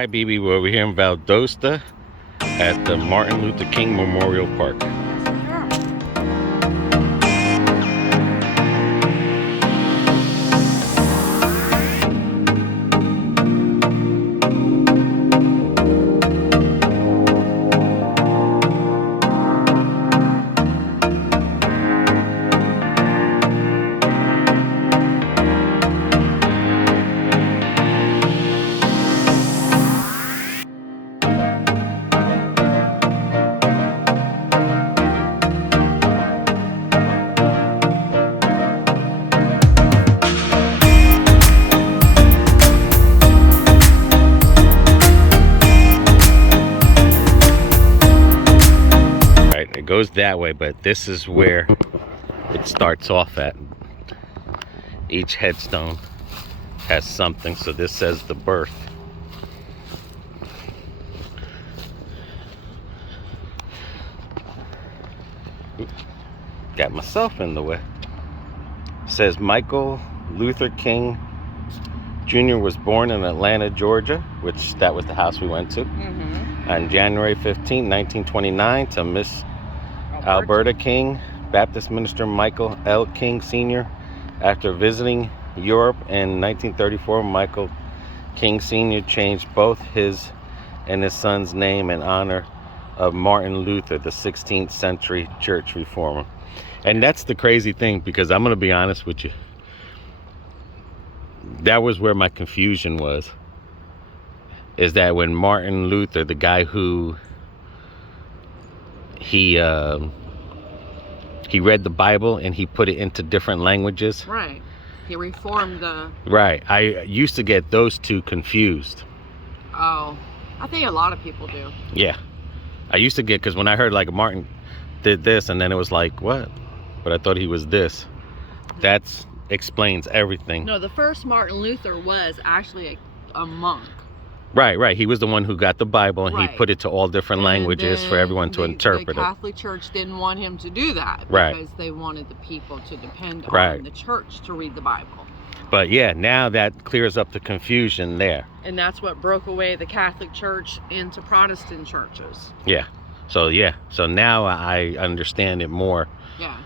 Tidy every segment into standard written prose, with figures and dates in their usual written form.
Hi, BB. We're over here in Valdosta at the Martin Luther King Memorial Park. Right, it goes that way, but this is where it starts off at. Each headstone has something, so this says the birth. Got myself in the way. It says Michael Luther King Jr. was born in Atlanta, Georgia, which that was the house we went to, on January 15, 1929, to Miss Alberta King, Baptist minister Michael L. King Sr. After visiting Europe in 1934, Michael King Sr. changed both his and his son's name in honor of Martin Luther, the 16th century church reformer. And that's the crazy thing, because I'm going to be honest with you. That was where my confusion was. Is that when Martin Luther, the guy who he read the Bible and he put it into different languages. Right. He reformed the... Right. I used to get those two confused. Oh, I think a lot of people do. Yeah. I used to get, because when I heard like Martin did this and then it was like, what? But I thought he was this. That explains everything. No, the first Martin Luther was actually a monk. Right. He was the one who got the Bible and Right. he put it to all different languages for everyone to interpret The it. Catholic Church didn't want him to do that Right. because they wanted the people to depend Right. on the church to read the Bible. But yeah, now that clears up the confusion there. And that's what broke away the Catholic Church into Protestant churches. Yeah. So now I understand it more. Yeah.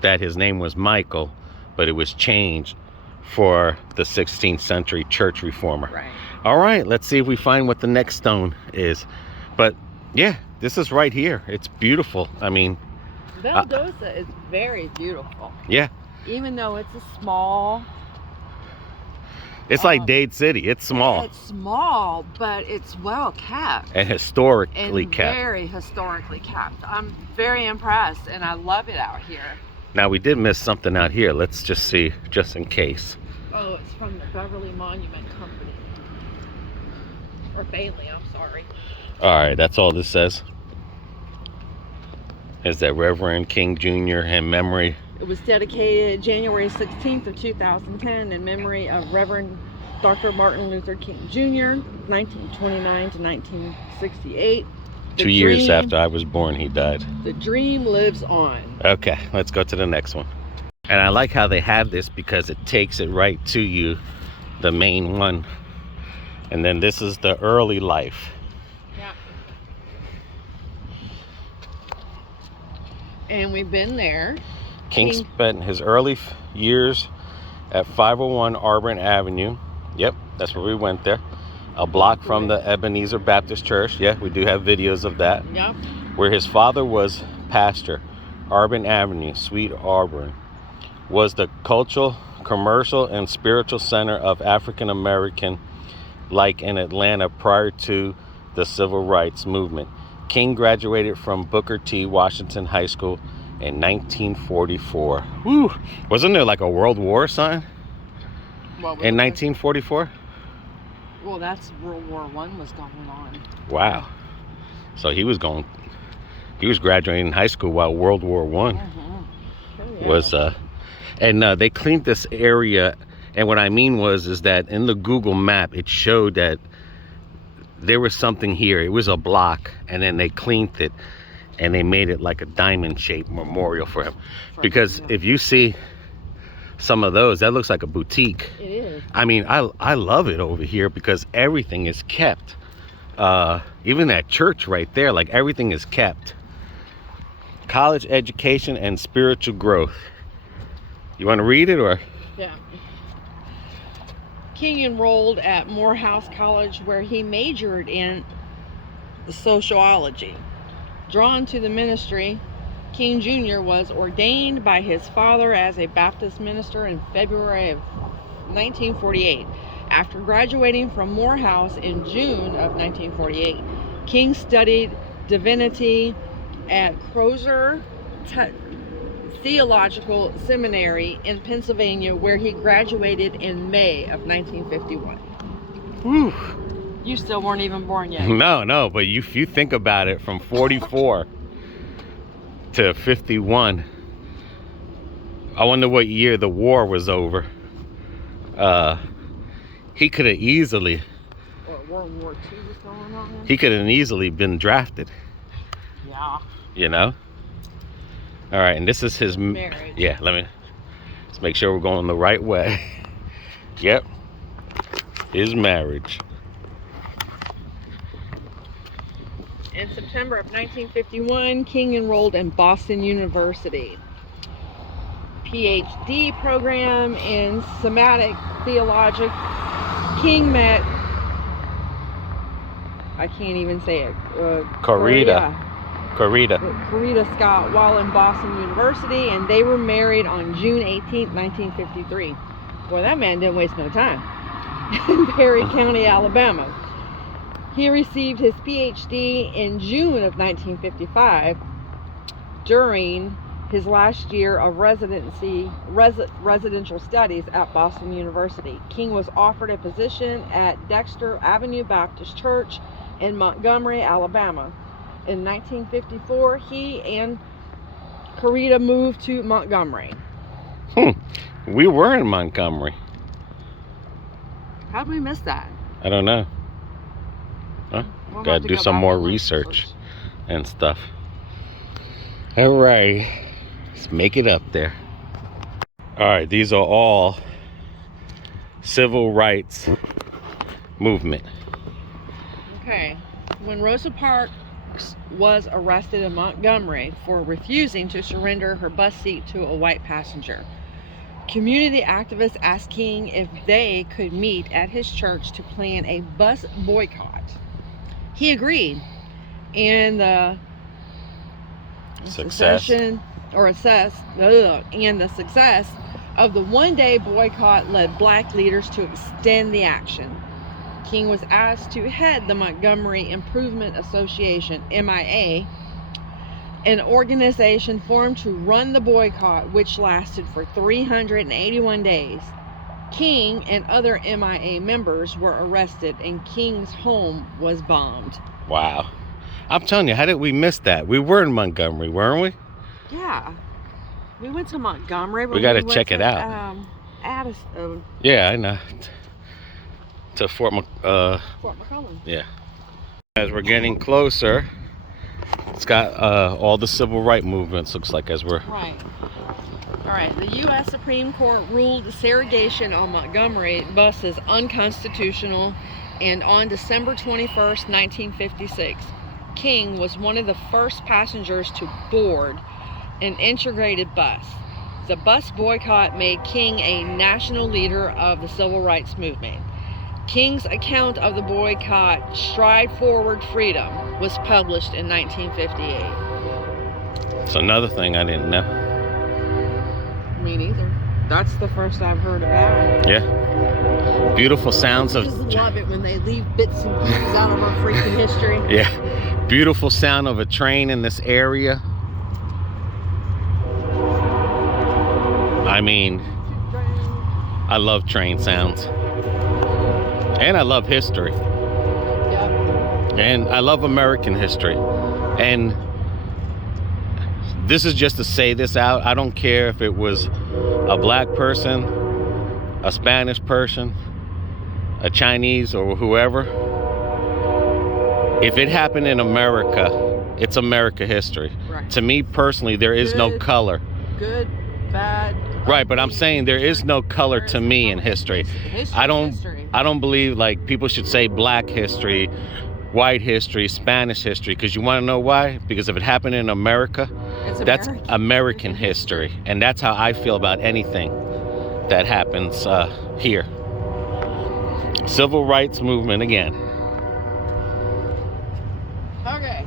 That his name was Michael, but it was changed for the 16th century church reformer. Right. All right, let's see if we find what the next stone is. But yeah, this is right here. It's beautiful. I mean, Valdosta is very beautiful. Yeah. Even though it's a small... It's like Dade City. It's small. It's small, but it's well kept. And historically and kept. Very historically kept. I'm very impressed, and I love it out here. Now, we did miss something out here. Let's just see, just in case. Oh, it's from the Beverly Monument Company. Or Bailey, I'm sorry. All right, that's all this says. Is that Reverend King Jr. in memory. It was dedicated January 16th of 2010 in memory of Reverend Dr. Martin Luther King Jr., 1929 to 1968. 2 years after I was born, he died. The dream lives on. Okay, let's go to the next one. And I like how they have this because it takes it right to you, the main one. And then this is the early life. Yeah. And we've been there. King spent his early years at 501 Auburn Avenue. Yep, that's where we went there. A block from the Ebenezer Baptist Church. Yeah, we do have videos of that. Yep. Where his father was pastor. Auburn Avenue, Sweet Auburn, was the cultural, commercial, and spiritual center of African American, like in Atlanta prior to the Civil Rights Movement. King graduated from Booker T. Washington High School in 1944. Woo! Wasn't there like a World War or something? In 1944? Well, that's World War I was going on. Wow. So he was graduating high school while World War I was, and they cleaned this area. And what I mean is that in the Google map, it showed that there was something here. It was a block, and then they cleaned it, and they made it like a diamond-shaped memorial for him. Because if you see some of those, that looks like a boutique. It is. I mean, I love it over here because everything is kept. even that church right there, like everything is kept. College education and spiritual growth. You want to read it or? Yeah. King enrolled at Morehouse College, where he majored in sociology. Drawn to the ministry, King Jr. was ordained by his father as a Baptist minister in February of 1948. After graduating from Morehouse in June of 1948, King studied divinity at Crozer Theological Seminary in Pennsylvania, where he graduated in May of 1951. Whew. You still weren't even born yet. No, but if you think about it, from 44 to 51, I wonder what year the war was over. He could have easily, World War II was going on. he could have easily been drafted. Yeah. You know? All right, and this is his marriage. Yeah, let's make sure we're going the right way. Yep. His marriage. In September of 1951, King enrolled in Boston University. PhD program in Semitic theology. King met, I can't even say it, Corita Scott while in Boston University, and they were married on June 18, 1953. Boy, that man didn't waste no time. In Perry County, Alabama. He received his PhD in June of 1955 during his last year of residential studies at Boston University. King was offered a position at Dexter Avenue Baptist Church in Montgomery, Alabama. In 1954, he and Corita moved to Montgomery. We were in Montgomery. How did we miss that? I don't know. Huh? We'll Gotta have to do go some back more and look. research and stuff. All right, let's make it up there. All right, these are all civil rights movement. Okay, when Rosa Parks was arrested in Montgomery for refusing to surrender her bus seat to a white passenger, community activists asked King if they could meet at his church to plan a bus boycott. He agreed, and the success of the one-day boycott led black leaders to extend the action. King was asked to head the Montgomery Improvement Association, MIA, an organization formed to run the boycott, which lasted for 381 days. King and other MIA members were arrested, and King's home was bombed. Wow. I'm telling you, how did we miss that? We were in Montgomery, weren't we? Yeah. We went to Montgomery. We got to check it out. Addison. Yeah, I know. To Fort McClellan. Yeah. As we're getting closer, it's got all the civil rights movements, looks like, as we're... Right. All right. The U.S. Supreme Court ruled segregation on Montgomery buses unconstitutional, and on December 21st, 1956, King was one of the first passengers to board an integrated bus. The bus boycott made King a national leader of the civil rights movement. King's account of the boycott, Stride Forward Freedom, was published in 1958. It's another thing I didn't know. Me neither. That's the first I've heard about. Yeah. Beautiful sounds I of... just love it when they leave bits and pieces out of our freaking history. Yeah. Beautiful sound of a train in this area. I mean, I love train sounds. And I love history. Yep. And I love American history. And this is just to say this out. I don't care if it was a black person, a Spanish person, a Chinese, or whoever. If it happened in America, it's America history. Right. To me personally, there is no color. Good, bad. Right, but I'm saying there is no color to me in history. I don't believe like people should say black history white history, Spanish history, because you want to know why? Because if it happened in America, It's that's American history. And that's how I feel about anything that happens here. Civil rights movement again. Okay.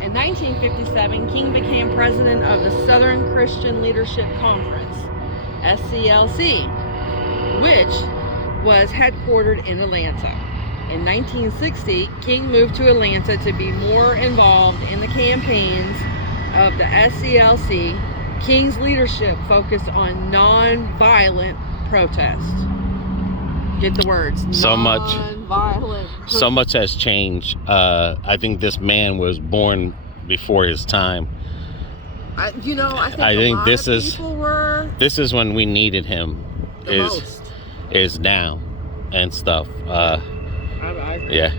In 1957, King became president of the Southern Christian Leadership Conference, SCLC, which was headquartered in Atlanta. In 1960, King moved to Atlanta to be more involved in the campaigns of the SCLC. King's leadership focused on non-violent protest. Get the words. So much has changed. I think this man was born before his time. I think this is when we needed him. Is now and stuff. I agree. Yeah,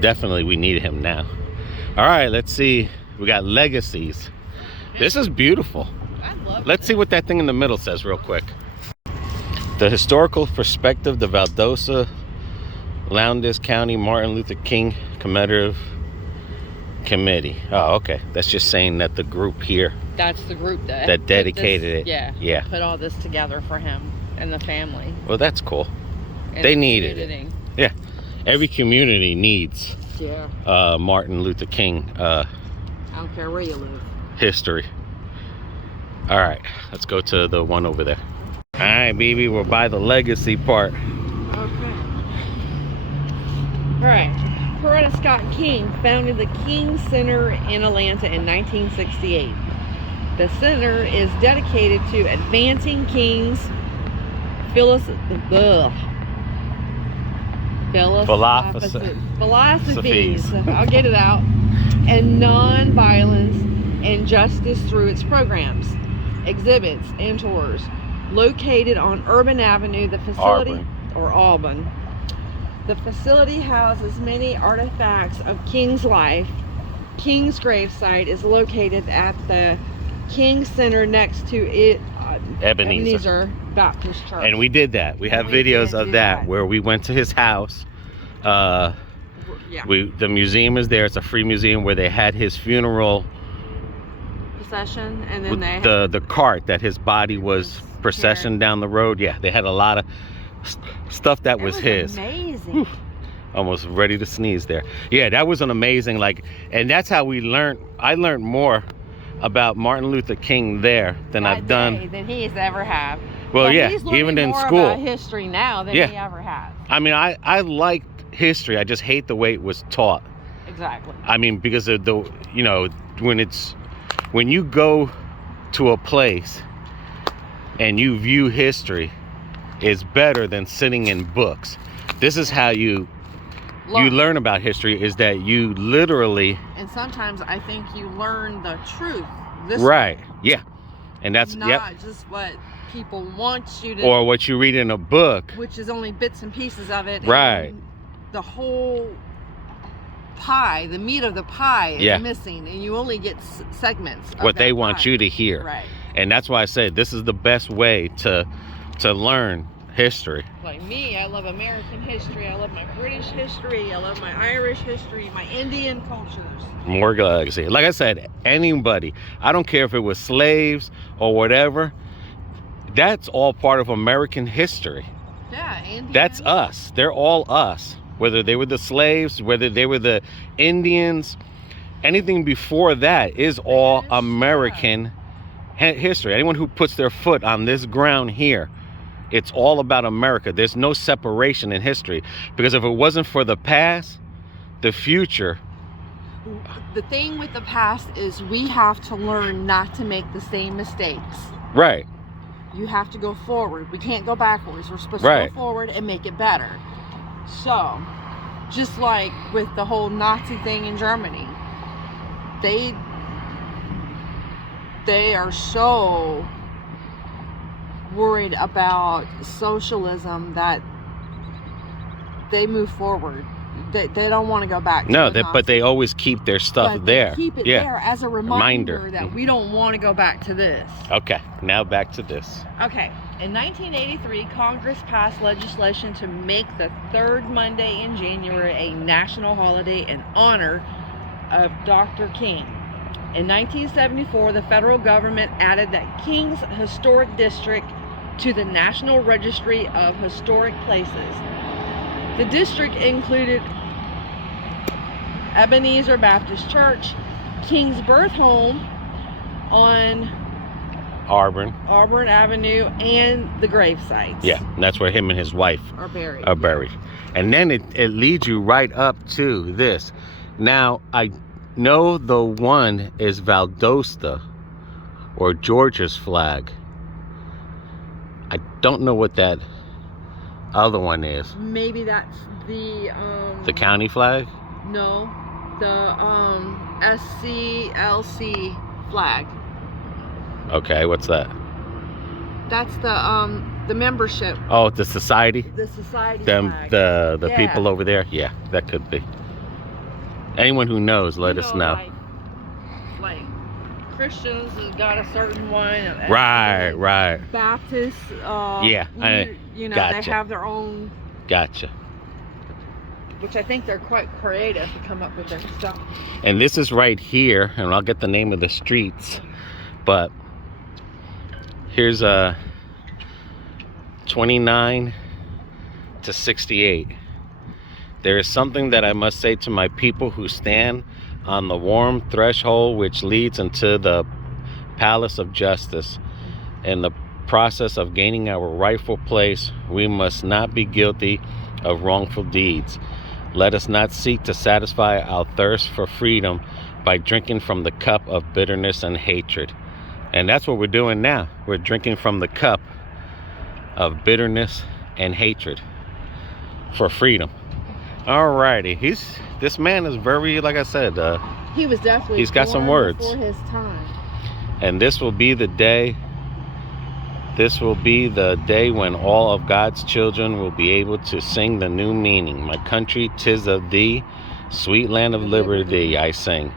definitely we need him now. All right, let's see. We got legacies. This is beautiful. I love Let's see what that thing in the middle says real quick. The historical perspective, the Valdosta, Lowndes County Martin Luther King Commemorative Committee. Oh, okay. That's just saying that the group here. That's the group that dedicated it. Yeah. Put all this together for him and the family. Well, that's cool. And they needed it. Yeah. Every community needs Martin Luther King I don't care where you live. History. All right, let's go to the one over there. All right, baby, we're by the legacy part. Okay. All right. Coretta Scott King founded the King Center in Atlanta in 1968. The center is dedicated to advancing King's philosophies. I'll get it out. And non-violence and justice through its programs, exhibits, and tours. Located on Urban Avenue, the facility Auburn. The facility houses many artifacts of King's life. King's gravesite is located at the King Center next to it, Ebenezer Baptist Church. And we did that. We have videos of that where we went to his house. The museum is there. It's a free museum where they had his funeral procession, and then they the cart that his body was processioned down the road. Yeah, they had a lot of stuff that was his. Amazing. Whew. Almost ready to sneeze there. Yeah, that was an amazing, and that's how we learned. I learned more about Martin Luther King there than I've done than he's ever have. Well, but yeah, he's even in more school. About history now than he ever has. I mean, I liked history. I just hate the way it was taught. Exactly. I mean, because of the when you go to a place and you view history, it's better than sitting in books. This is how you learn about history, is that you literally, and sometimes I think you learn the truth right way. Yeah, and that's not just what people want you to, or what you read in a book, which is only bits and pieces of it. Right. And the whole pie, the meat of the pie is missing, and you only get segments of what they want you to hear. Right. And that's why I said this is the best way to learn history. Like me, I love American history. I love my British history. I love my Irish history, my Indian cultures. More legacy. Like I said, anybody, I don't care if it was slaves or whatever, that's all part of American history. Yeah, Indians. That's us. They're all us. Whether they were the slaves, whether they were the Indians, anything before that is all American history. Anyone who puts their foot on this ground here, it's all about America. There's no separation in history, because if it wasn't for the past, the future. The thing with the past is we have to learn not to make the same mistakes. Right. You have to go forward. We can't go backwards. We're supposed to go forward and make it better. So, just like with the whole Nazi thing in Germany, they are so worried about socialism that they move forward They don't want to go back to No, the but they always keep their stuff but there. They keep it there as a reminder that we don't want to go back to this. Okay, now back to this. Okay, in 1983, Congress passed legislation to make the third Monday in January a national holiday in honor of Dr. King. In 1974, the federal government added that King's Historic District to the National Registry of Historic Places. The district included Ebenezer Baptist Church, King's birth home on Auburn Avenue, and the grave sites. Yeah, and that's where him and his wife are buried. And then it leads you right up to this. Now, I know the one is Valdosta, or Georgia's flag. I don't know what that other one is. Maybe that's the county flag? No, the SCLC flag. Okay, what's that? That's the membership. Oh, the society? The society flag. The people over there? Yeah, that could be. Anyone who knows, let us know. Like Christians has got a certain one. Right. Baptists, you know, gotcha. They have their own. Gotcha. Which I think they're quite creative to come up with their stuff. And this is right here, and I'll get the name of the streets, but here's 29 to 68. There is something that I must say to my people who stand on the warm threshold which leads into the palace of justice. In the process of gaining our rightful place, we must not be guilty of wrongful deeds. Let us not seek to satisfy our thirst for freedom by drinking from the cup of bitterness and hatred. And that's what we're doing now. We're drinking from the cup of bitterness and hatred for freedom. Alrighty, this man is very, like I said, he was definitely he's got some words before his time. And this will be the day when all of God's children will be able to sing the new meaning. My country, 'tis of thee, sweet land of liberty, I sing.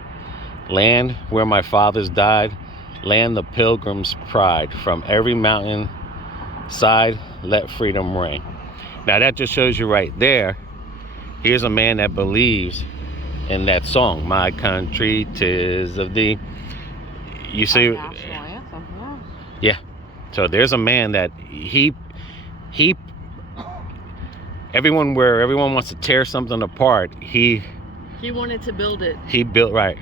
Land where my fathers died, land the pilgrim's pride. From every mountain side, let freedom ring. Now that just shows you right there. Here's a man that believes in that song, my country, 'tis of thee. You see? National anthem, yeah. So there's a man that everyone wants to tear something apart, he wanted to build it. He built it.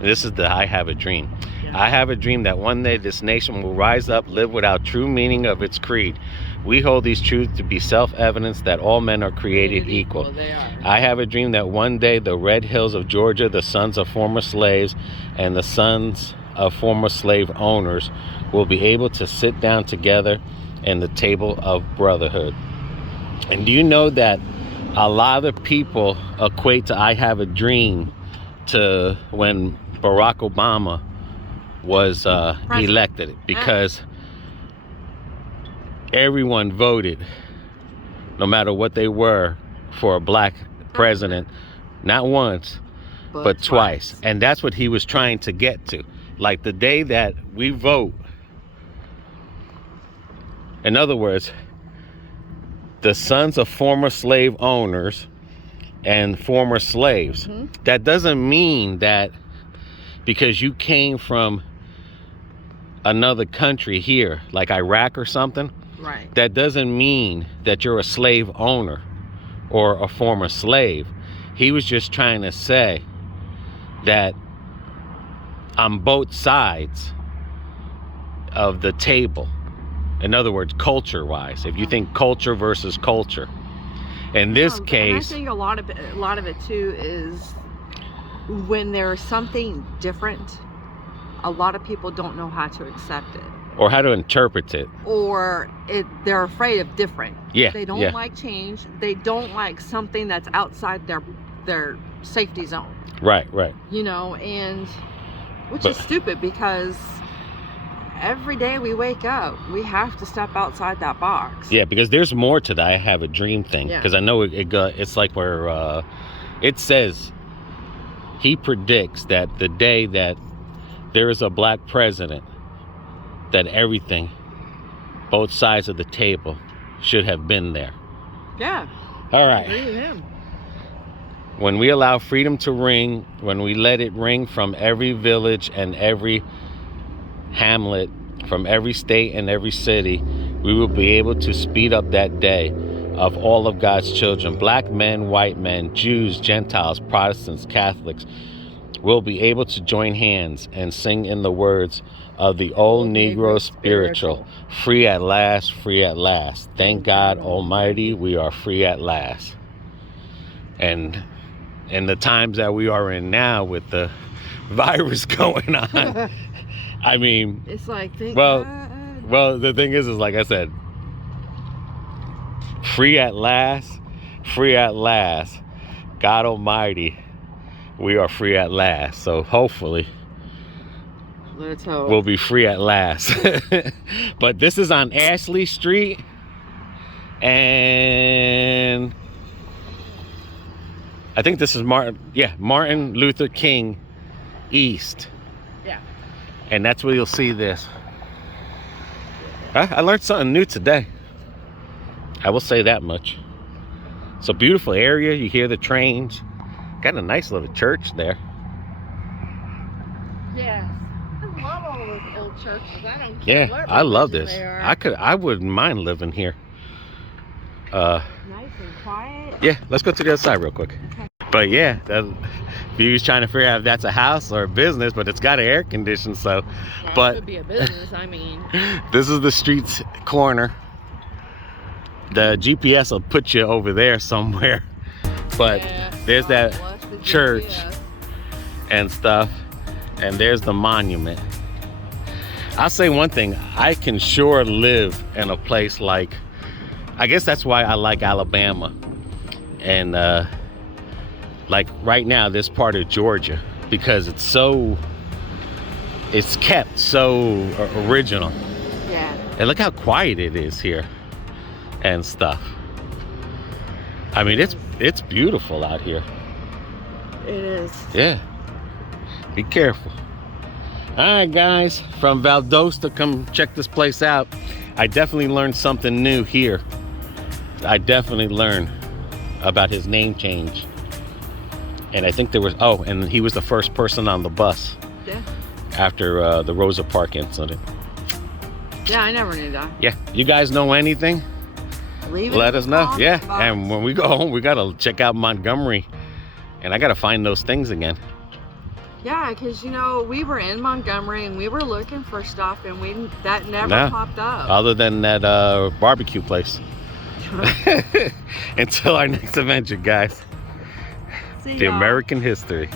This is the I have a dream. Yeah. I have a dream that one day this nation will rise up, live without true meaning of its creed. We hold these truths to be self-evidence that all men are created equal. They are. I have a dream that one day the red hills of Georgia, the sons of former slaves and the sons of former slave owners will be able to sit down together in the table of brotherhood. And do you know that a lot of people equate to I have a dream to when Barack Obama was elected, because everyone voted, no matter what they were, for a black president, not once, but twice. And that's what he was trying to get to. Like the day that we vote, in other words, the sons of former slave owners and former slaves. That doesn't mean that because you came from another country here, like Iraq or something, right? That doesn't mean that you're a slave owner or a former slave. He was just trying to say that on both sides of the table, in other words, culture-wise, if you think culture versus culture, in this case, and I think a lot of it too is when there's something different, a lot of people don't know how to accept it or how to interpret it, or they're afraid of different. Yeah, they don't like change. They don't like something that's outside their safety zone. Right. You know, and which is stupid, because every day we wake up, we have to step outside that box. Yeah, because there's more to the I have a dream thing. Yeah. Because I know it's like where it says he predicts that the day that there is a black president, that everything, both sides of the table, should have been there. Yeah. All I right. agree with him. When we allow freedom to ring, when we let it ring from every village and every hamlet, from every state and every city, we will be able to speed up that day of all of God's children, black men, white men, Jews, Gentiles, Protestants, Catholics, will be able to join hands and sing in the words of the old Negro spiritual, free at last, free at last. Thank God Almighty, we are free at last. And in the times that we are in now with the virus going on, I mean, it's like, well, the thing is like I said, free at last, God Almighty, we are free at last. So hopefully let's hope we'll be free at last. But this is on Ashley Street, and I think this is Martin Luther King East. Yeah. And that's where you'll see this. I learned something new today. I will say that much. It's a beautiful area. You hear the trains. Got a nice little church there. Yes. I love all those old churches. I don't care. Yeah, what I love religion this. they are. I wouldn't mind living here. Nice and quiet. Yeah, let's go to the other side real quick. Okay. But yeah, View's trying to figure out if that's a house or a business, but it's got an air condition, so. Well, but it could be a business, I mean. This is the street's corner. The GPS will put you over there somewhere. But yeah, there's that bless the church GPS. and stuff. And there's the monument. I'll say one thing, I can sure live in a place like, I guess that's why I like Alabama. And like right now, this part of Georgia, because it's kept so original. Yeah. And look how quiet it is here and stuff. I mean, it's beautiful out here. It is. Yeah. Be careful. All right, guys, from Valdosta, come check this place out. I definitely learned something new here. I definitely learned about his name change. And I think there was, and he was the first person on the bus. Yeah. After the Rosa Parks incident. Yeah, I never knew that. Yeah, you guys know anything? Let us know. Yeah, and when we go home, we gotta check out Montgomery, and I gotta find those things again. Yeah, because we were in Montgomery and we were looking for stuff, and that never popped up. Other than that barbecue place. Until our next adventure, guys. See the y'all. American history.